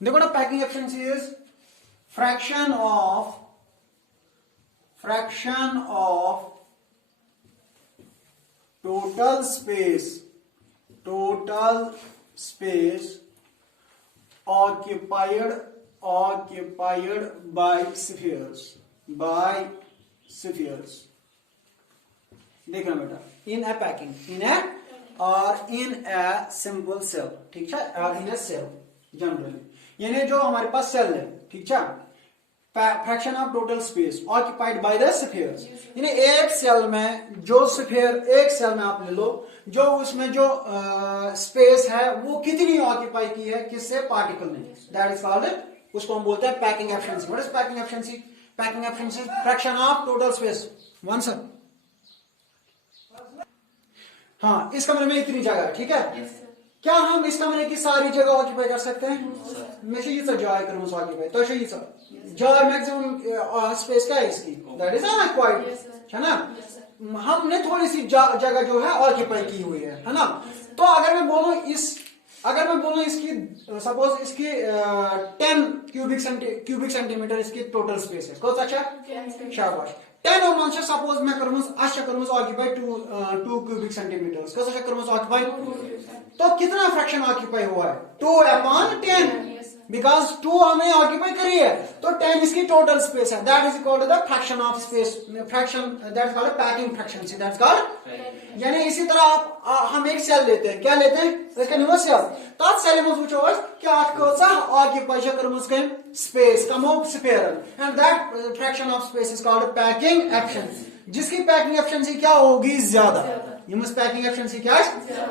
देखो ना, packing efficiency is fraction of total space occupied by spheres देखना बेटा, इन ए सिंपल सेल, ठीक है, और इन ए सेल जनरली, यानी जो हमारे पास सेल है, ठीक है, fraction of total space occupied by the spheres, यानी एक सेल में जो स्फीयर, एक सेल में आप ले लो, जो उसमें जो स्पेस है वो कितनी ऑक्यूपाई की है, किससे, पार्टिकल ने, दैट इज कॉल्ड, उसको हम बोलते हैं packing efficiency. What is packing efficiency? Packing efficiency fraction of total space. One sir, हाँ, इस कमरे में इतनी जगह है, ठीक है, क्या हम इस कमरे की सारी जगह ऑक्यूपाई कर सकते हैं? मैं ये जाय कर ऑक्यूपाई, तो ये जाय मैक्सिमम स्पेस क्या है इसकी, दैट इज अनअक्वायर्ड, है ना, हमने थोड़ी सी जगह जो है ऑक्यूपाई की हुई है ना। तो अगर मैं बोलूं इसकी सपोज इसकी 10 क्यूबिक सेंटीमीटर इसकी टोटल स्पेस है, कौन सा? शाबाश। 10 और मन सपोज मैं कर्मस ऑक्यूपाई 2 क्यूबिक सेंटीमीटर, कौन कर्मस ऑक्यूपाई, तो कितना फ्रैक्शन ऑक्यूपाई हुआ है? 2/10, बिकॉज 2 हमने ऑक्यूपाई करी है, तो 10 इसकी टोटल स्पेस है, that is equal to the fraction of space, that is called packing fraction, that is called. यानी इसी तरह हम एक सेल लेते हैं, क्या लेते हैं, इसका न्यू सेल, तत् सेल में वुचो क्या ऑक्यूपाई कर्मस कम स्पेस, कमो sphere, and that fraction of space is called packing efficiency, जिसकी पैकिंग एफिशिएंसी क्या होगी, ज्यादा। यमस पैकिंग एफिशिएंसी क्या है,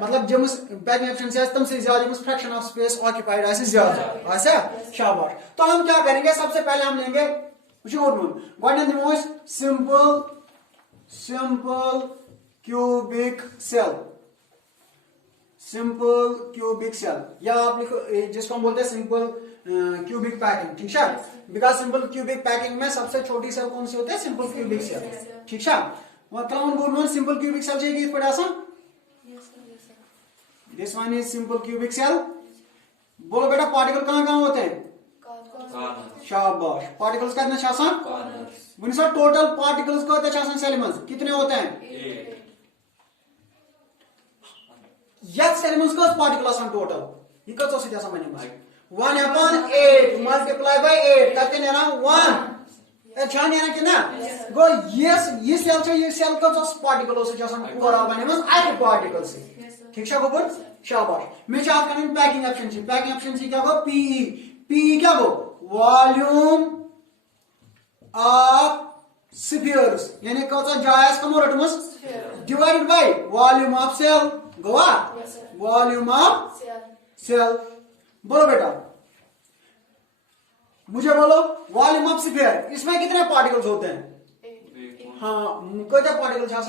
मतलब जमस पैकिंग एफिशिएंसी है तम से ज्यादा, यमस फ्रैक्शन ऑफ स्पेस ऑक्यूपाइड है ज्यादा, ऐसा, शाबाश। तो हम क्या करेंगे, सबसे पहले हम लेंगे सिंपल क्यूबिक सेल, या आप लिखो जिसको हम बोलते हैं सिंपल क्यूबिक पैकिंग, ठीक है, बिकॉज सिंपल क्यूबिक पैकिंग में सबसे छोटी सेल कौन सी होती है, सिंपल क्यूबिक सेल, ठीक है। सिंपल क्यूबिक सेल चाहिए पड़ा सा, this one is simple cubic cell. बोलो बेटा, पार्टिकल कहां होते हैं, शाबाश, पार्टिकल्स कितने शासन, टोटल पार्टिकल्स को सेल में कितने होते हैं, सेल में पार्टिकल टोटल यह कत 1/8 मल्टीप्लाई बाय 8 तक 1 छान याना कि ना गो ये सेल कत पार्टिकल ओवरऑल बने पार्टिकल से, ठीक है गोबर, शाबाश। मैं चाहता करनी पैकिंग एफिशिएंसी क्या गो, पीई क्या गो, वॉल्यूम ऑफ स्फीयर्स, यानी कत जायस कमो रटमस divided by volume of cell, गोवा वॉल्यूम ऑफ सेल। बोलो बेटा, मुझे बोलो, वॉल्यूम ऑफ स्फीयर, इसमें कितने पार्टिकल्स होते हैं, हाँ, कितने particles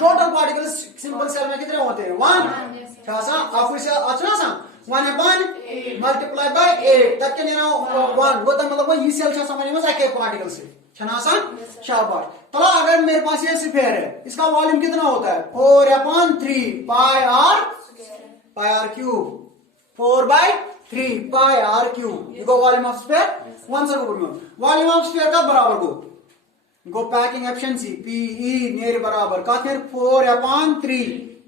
total particles simple cell में कितने होते हैं, 1 मल्टीप्लाई बाय 8 तक 1, वो तो मतलब ये सेल पार्टिकल से शाबाश। तो अगर मेरे पास ये स्फीयर है, इसका वॉल्यूम कितना होता है, 4/3 pi r cube, 4/3 pi r cube, volume of sphere. Volume of sphere का बराबर गो पैकिंग एफिशिएंसी पीई नेर बराबर का 4/3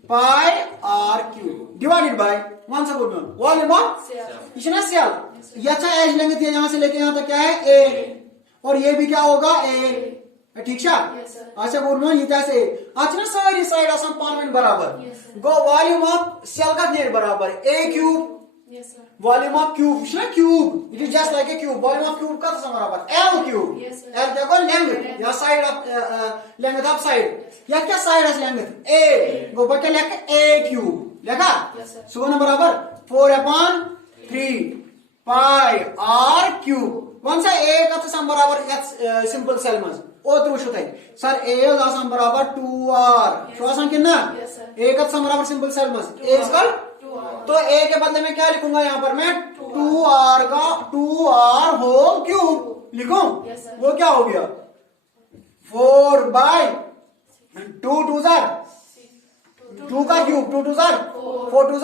pi r cube divided by volume of cell, अच्छा एज लेंगे यहां से लेके यहां तक क्या है, ए, और ये भी क्या होगा, ए, ठीक है, अच्छा बोलो ये से अच्छा ना सारी साइड आसान पान बराबर, गो वॉल्यूम ऑफ सेल का नेर बराबर a cube, volume of cube, cube it is just like a cube, volume of cube का बराबर एल क्यूब, एल क्या को लेंथ, या side of length of side, या क्या साइड ऑफ लेंथ ए, गो बटे लेख ए क्यूब लेखा, सो ना बराबर 4/3 पाई आर क्यूब, कौन सा ए का बराबर सिंपल सेल में ओ त्रुश सर ए बराबर 2r, कितना ए का बराबर सिंपल सेल में ए इसका, तो ए के बदले में क्या लिखूंगा यहाँ पर मैं, 2r होल क्यूब लिखूं, वो क्या हो गया, 4/2 2 का क्यूब, 2 2 4 2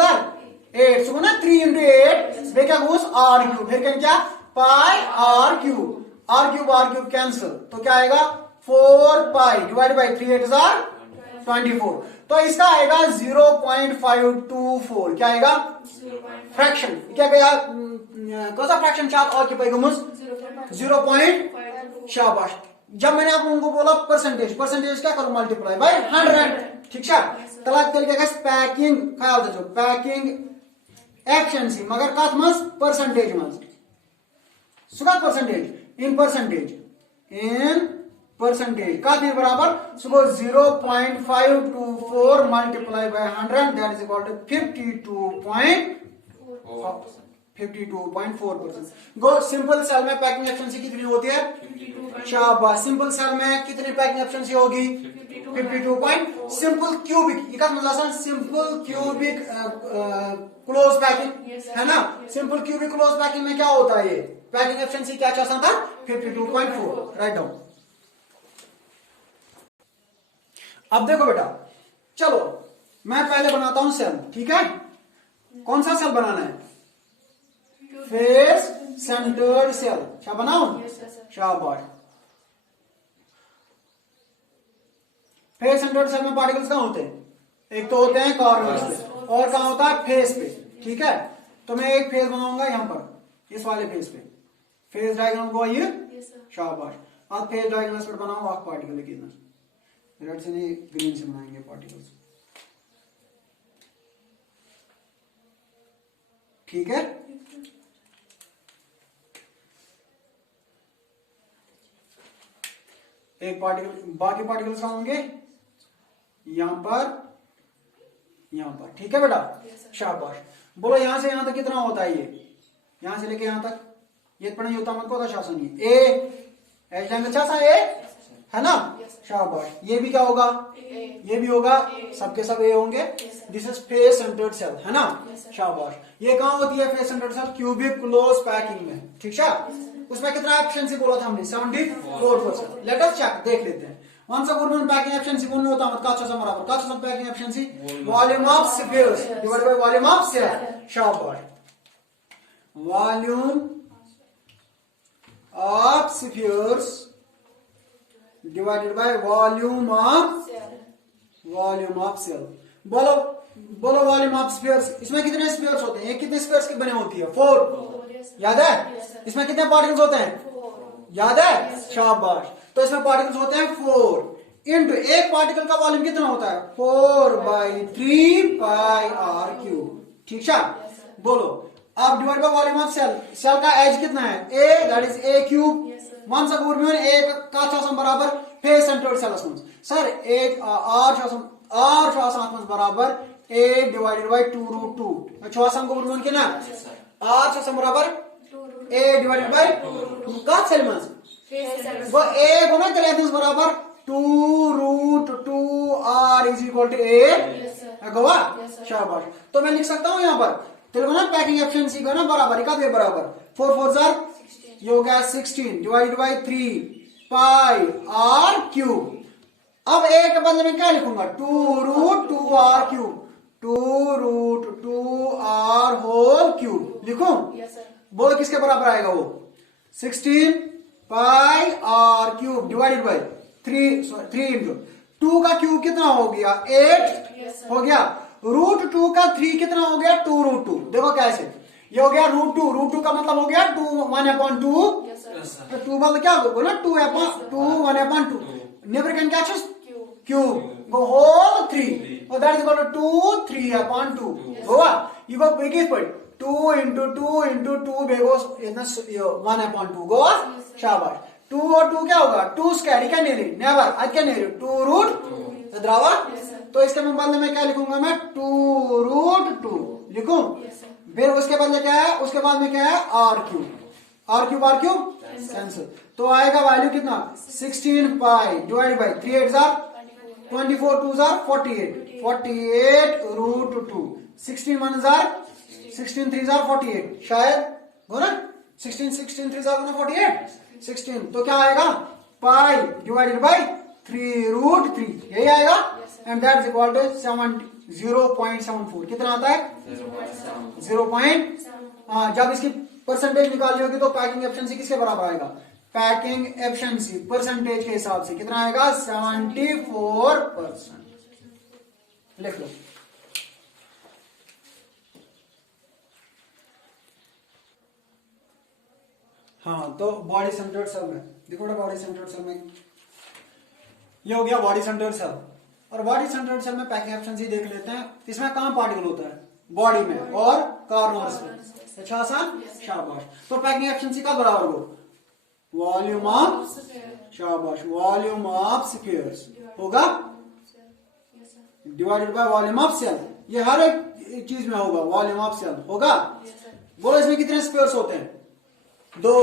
8 सुनो ना 3 into 8 बे क्या गोस आर क्यूब फिर क्या पाई आर क्यूब कैंसिल तो क्या आएगा 4 पाई डिवाइड बाई 3 8 जार 24 तो इसका आएगा 0.524 क्या आएगा फ्रैक्शन क्या गया कौन सा फ्रैक्शन चाप ऑक्यूपाई गमुस 0. शाबाश जब मैंने आप लोगों को बोला परसेंटेज क्या करो मल्टीप्लाई बाय 100 ठीक है तलाक तेल क्या पैकिंग ख्याल थो पैकिंग एफिशिएंसी मगर कत मज परसेंटेज मज सह परसेंटेज इन परसेंटेज कत बराबर सह गो 0.524 multiply by 100 that is equal to 52.4%. गो सिंपल सेल में पैकिंग एफिशिएंसी कितनी होती है शाबाश सिंपल सेल में कितनी पैकिंग एफिशिएंसी होगी 52. Simple cubic simple cubic close packing है ना सिंपल क्यूबिक क्लोज पैकिंग में क्या होता है ये पैकिंग एफिशिएंसी क्या चाहता था 52.4 राइट डाउन. अब देखो बेटा चलो मैं पहले बनाता हूं सेल ठीक है कौन सा सेल बनाना है फेस सेंटर्ड सेल क्या बनाऊं शाबाश फेस सेंटर्ड सेल में पार्टिकल्स कहां होते हैं एक तो होते हैं कॉर्नर्स पे और कहां होता है फेस पे ठीक है तो मैं एक फेस बनाऊंगा यहां पर इस वाले फेस पे फेस डायग्राम को आइए शाबाश आप फेस डायग्राम पर बनाओ आप पार्टिकल लेकिन रेड से नहीं ग्रीन से बनाएंगे पार्टिकल्स ठीक है एक पार्टिकल बाकी पार्टिकल्स कहां होंगे यहां पर ठीक है बेटा शाबाश बोलो यहां से यहां तक कितना होता है ये यहां से लेके यहां तक ये पढ़ने होता मत को शासन ए एच लैंग्वेज अच्छा सा ए है ना शाबाश ये भी क्या होगा ये भी होगा सबके सब ए होंगे this is face centred cell है ना शाबाश ये कहां होती है face centred cell cubic close packing में ठीक है उसमें कितना एफिशिएंसी बोला था हमने 74%. लेट अस चेक देख लेते हैं once a Goodman packing efficiency कौन होता है का से बराबर का से packing efficiency volume of spheres divided by volume of cell शाबाश volume of spheres divided by volume of cell बोलो वॉल्यूम ऑफ स्फीयर्स इसमें कितने स्फीयर्स होते हैं ये कितने स्फीयर्स की बने होती है 4 याद है इसमें कितने पार्टिकल्स होते हैं याद है शाबाश तो इसमें पार्टिकल्स होते हैं 4 इंटू एक पार्टिकल का वॉल्यूम कितना होता है 4/3 पाई आर क्यूब ठीक है बोलो अब divide by volume of cell का एज कितना है a that is a cube one सा गुरमेन एक का बराबर फेस सेंटर्ड सेल्स में सर एक आर छासन बराबर ए डिवाइडेड बाय 2√2 छासन गुरमेन के ना आर छासन बराबर ए डिवाइडेड बाय 2 का सेल में वो ए गुना तेरे बराबर 2√2 आर इज इक्वल टू ए गोवा शाबाश तो मैं लिख सकता हूं यहां पर तेरे ना पैकिंग एफिशिएंसी का ना बराबर का दे बराबर 4 4 जार ये हो गया 16 divided by 3 pi r cube अब ए के बदले में क्या लिखूंगा 2√2 r cube 2√2 r whole cube लिखूं बोलो किसके बराबर आएगा वो 16 pi r cube divided by 3 into 2 का क्यूब कितना हो गया 8 हो गया √2 का 3 कितना हो गया 2√2 देखो कैसे ये हो गया √2 का मतलब हो गया 1/2 2 मतलब क्या होगा ना 1/2 neighbour can catch cube go whole 3 so that is equal to 2 3/2 goa you go biggest point 2 into 2 into 2 begos इतना 1/2 goa शाबाश 2 और 2 क्या होगा 2 स्क्वायर क्या नहीं नेवर आज क्या नहीं 2√2 द्रावा तो इसके बदले में क्या लिखूंगा मैं 2√2 लिखूं फिर उसके बदले क्या है उसके बाद में क्या है आर क्यूब कैंसिल तो आएगा वैल्यू कितना 16 पाई divided by 3 8 jar 24 2 jar 48 16 1 jar 16 3 jar 48 शायद हो ना 16 3 जार 48 16 तो क्या आएगा पाई डिवाइडेड बाय 3√3 यही आएगा and that is equal to 0.74 कितना आता है 0. जब इसकी परसेंटेज निकालनी होगी तो पैकिंग एफिशिएंसी किसके बराबर आएगा, पैकिंग एफिशिएंसी परसेंटेज के हिसाब से कितना आएगा 74%. लिख लो. हाँ तो बॉडी सेंटर्ड सेल में देखो बेटा, बॉडी सेंटर्ड सेल में ये हो गया बॉडी सेंटर्ड सेल. और बॉडी सेंटर्ड सेल में पैकिंग एफिशिएंसी देख लेते हैं. इसमें कहां पार्टिकल होता है, बॉडी में और कॉर्नर्स में. अच्छा आसान, शाबाश. तो पैकिंग एफिशिएंसी का बराबर हो वॉल्यूम ऑफ, शाबाश, वॉल्यूम ऑफ स्फीयर्स होगा divided by volume of cell. ये हर एक चीज में होगा, वॉल्यूम ऑफ सेल होगा. बोलो इसमें कितने स्फीयर्स होते हैं, 2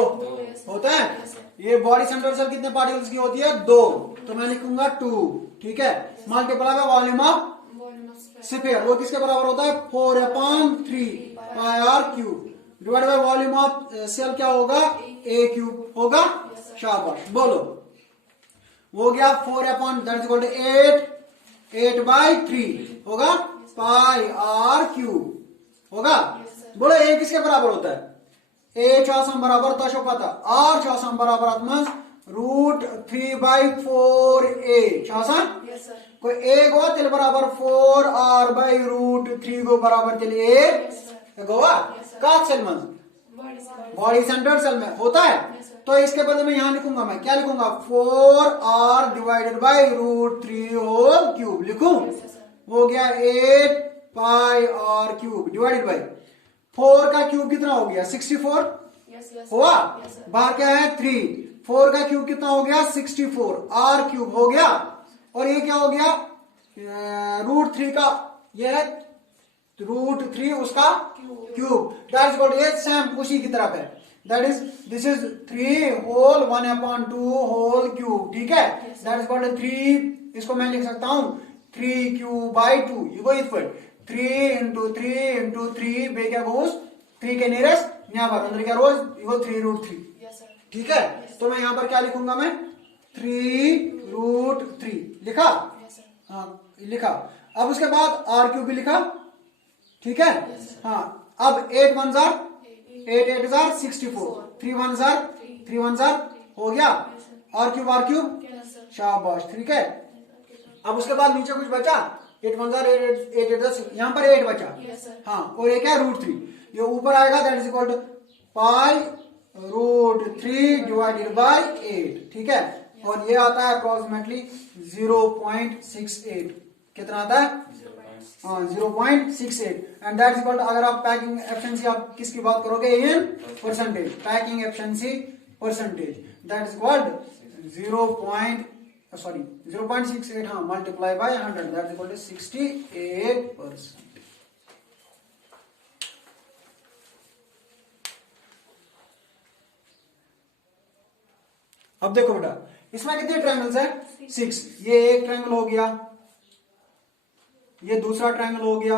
होता है. ये बॉडी सेंटर सेल कितने पार्टिकल्स की होती है, 2. तो मैं लिखूंगा 2. ठीक है. Multiply by volume of sphere, वो किसके बराबर होता है 4/3 pi r cube divide by volume of cell क्या होगा a क्यूब होगा. शाबाश. बोलो वो गया 8/3 होगा पाई आर क्यूब होगा. बोलो a किसके बराबर होता है, a चासम बराबर तशो पता r चासम बराबर आत्मस √3/4a चासन कोई a गो तिल बराबर 4r/√3 गो बराबर तिल a गोवा का सेल में बॉडी सेंटर्ड सेल में होता है. तो इसके बदले में यहां लिखूंगा, मैं क्या लिखूंगा 4r divided by √3 whole cube लिखूं. हो गया 8 पाई r क्यूब डिवाइडेड बाय 4 का क्यूब कितना हो गया 64 हुआ. बाहर क्या है 3. 4 का क्यूब कितना हो गया 64 r क्यूब हो गया. और ये क्या हो गया √3 का, ये है √3 उसका क्यूब. दैट इज व्हाट, ये सेम उसी की तरफ है. That is this is 3 whole 1/2 whole cube. ठीक है. That is what 3. इसको मैं लिख सकता हूं 3 क्यूब बाई 2. ये वो इक्वल 3 into 3 into 3 बे क्या गोस 3 के नियरेस्ट यहाँ पर अंदर क्या रोज इक्वल 3√3. ठीक है. तो मैं यहां पर क्या लिखूंगा, मैं 3√3 लिखा. हाँ लिखा. अब उसके बाद r क्यूब भी लिखा. ठीक है. हाँ अब 8 1 जार 8 8 जार 64 3 1 जार 3 1 जार हो गया r क्यूब. शाबाश. ठीक है. अब उसके बाद नीचे कुछ बचा 8 1 जार 8 8 जार यहाँ पर 8 बचा. हाँ और एक है √3. ये ऊपर आएगा that is equal to pi √3 divided by 8. ठीक है. और ये आता है अप्रोक्सीमेटली 0.68. कितना आता है 0.68. And that is equal to, अगर आप पैकिंग एफिशिएंसी आप किसकी बात करोगे in percentage, packing efficiency percentage that is equal 0.68 हाँ multiply by 100 that is equal to 68%. अब देखो बेटा इसमें कितने ट्रायंगल्स हैं 6. ये एक ट्रायंगल हो गया, ये दूसरा ट्रायंगल हो गया,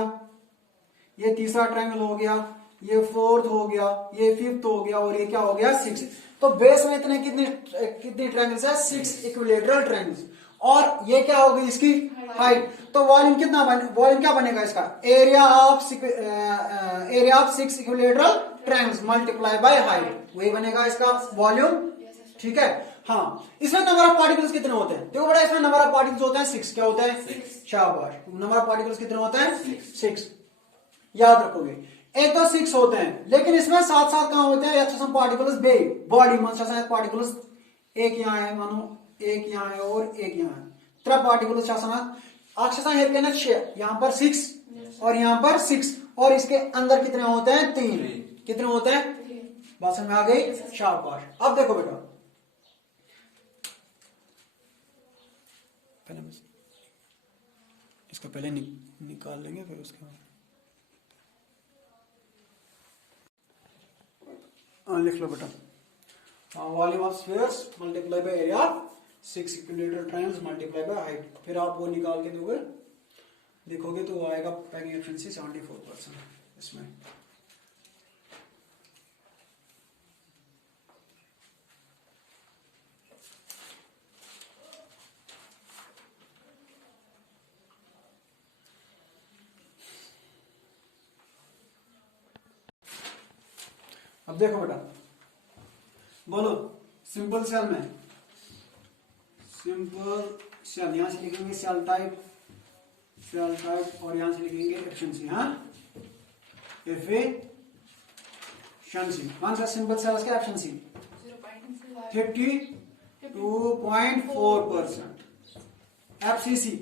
ये तीसरा ट्रायंगल हो गया, ये फोर्थ हो गया, ये फिफ्थ हो गया और ये क्या हो गया 6. तो बेस में इतने कितने ट्रायंगल्स है 6 इक्विलेटरल ट्रायंगल्स. और ये क्या होगी इसकी हाइट. तो वॉल्यूम कितना वॉल्यूम क्या बनेगा इसका area of 6 equilateral triangles multiply by height, वही बनेगा इसका वॉल्यूम. ठीक है. हाँ इसमें नंबर ऑफ पार्टिकल्स कितने होते हैं, देखो बड़ा इसमें नंबर ऑफ पार्टिकल्स होता है 6. क्या होता है शाबाश. नंबर ऑफ पार्टिकल्स कितने होते हैं 6. याद रखोगे. एक तो 6 होते हैं, लेकिन इसमें साथ साथ कहां होते हैं पार्टिकल्स बे बॉडी में पार्टिकल्स एक यहाँ है, मानो एक यहाँ है और एक यहाँ है. 3 पार्टिकल्स यहाँ पर 6 और यहाँ पर 6 और इसके अंदर कितने होते हैं 3. कितने होते हैं, बात समझ में आ गई. शाबाश. अब देखो बेटा पहले इसको पहले निकाल लेंगे फिर उसके बाद लिख लो बेटा. Volume of spheres multiply by area 6 equilateral triangles multiply by height. फिर आप वो निकाल के दोगे देखोगे तो वो आएगा पैकिंग एफिशिएंसी 74% इसमें. अब देखो बेटा, बोलो सिंपल सेल में, सिंपल सेल यहां से लिखेंगे सेल टाइप और यहां से लिखेंगे एफिशिएंसी। हाँ, एफिशिएंसी कौन सा सिंपल सेल्स का एफिशिएंसी 32.4%, एफसीसी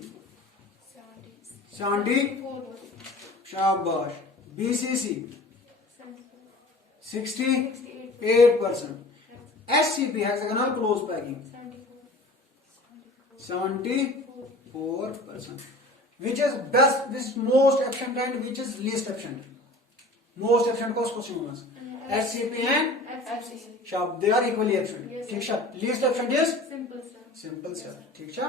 70, शाबाश, BCC 68%, SCP hexagonal close packing 74%. Which is best, which is most efficient and which is least efficient? Most efficient कौन सा होगा? SCP and SHAP, they are equally efficient. ठीक है. Least efficient is simple cell. ठीक है.